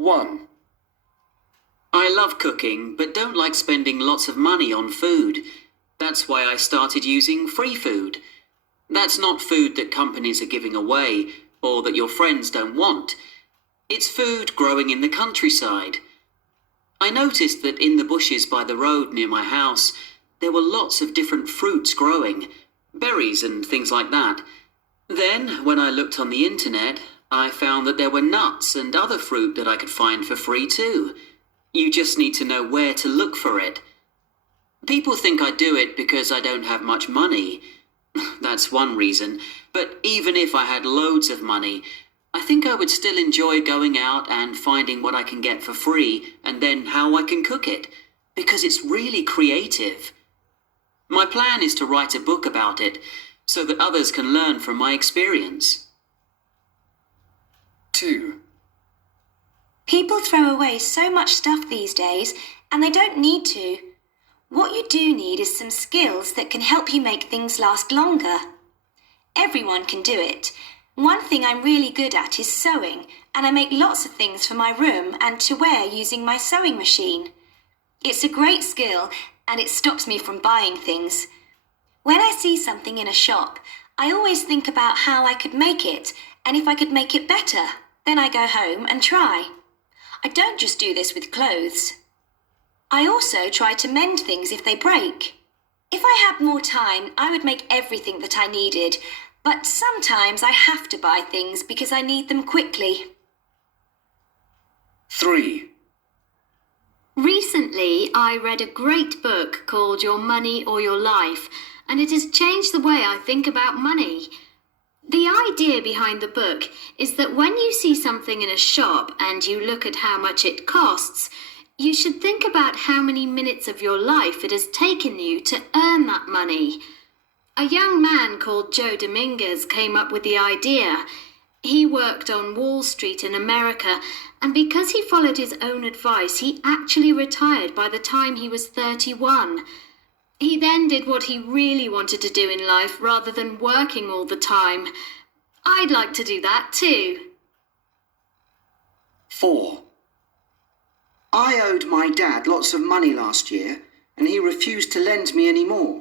1, I love cooking, but don't like spending lots of money on food. That's why I started using free food. That's not food that companies are giving away, or that your friends don't want. It's food growing in the countryside. I noticed that in the bushes by the road near my house, there were lots of different fruits growing, berries and things like that. Then, when I looked on the internet, I found that there were nuts and other fruit that I could find for free too. You just need to know where to look for it. People think I do it because I don't have much money. That's one reason. But even if I had loads of money, I think I would still enjoy going out and finding what I can get for free and then how I can cook it, because it's really creative. My plan is to write a book about it so that others can learn from my experience. 2, People throw away so much stuff these days, and they don't need to. What you do need is some skills that can help you make things last longer. Everyone can do it. One thing I'm really good at is sewing, and I make lots of things for my room and to wear using my sewing machine. It's a great skill, and it stops me from buying things. When I see something in a shop, I always think about how I could make it, and if I could make it better, then I go home and try. I don't just do this with clothes. I also try to mend things if they break. If I had more time, I would make everything that I needed, but sometimes I have to buy things because I need them quickly. 3, Recently, I read a great book called Your Money or Your Life, and it has changed the way I think about money. The idea behind the book is that when you see something in a shop and you look at how much it costs, you should think about how many minutes of your life it has taken you to earn that money. A young man called Joe Dominguez came up with the idea. He worked on Wall Street in America, and because he followed his own advice, he actually retired by the time he was 31. He then did what he really wanted to do in life rather than working all the time. I'd like to do that too. 4, I owed my dad lots of money last year, and he refused to lend me any more,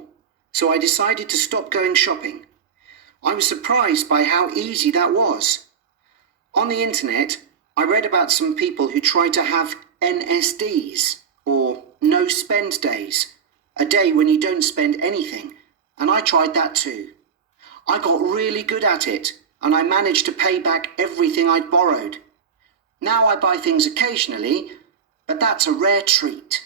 so I decided to stop going shopping. I was surprised by how easy that was. On the internet, I read about some people who try to have NSDs, or no spend days, a day when you don't spend anything, and I tried that too. I got really good at it, and I managed to pay back everything I'd borrowed. Now I buy things occasionally, but that's a rare treat.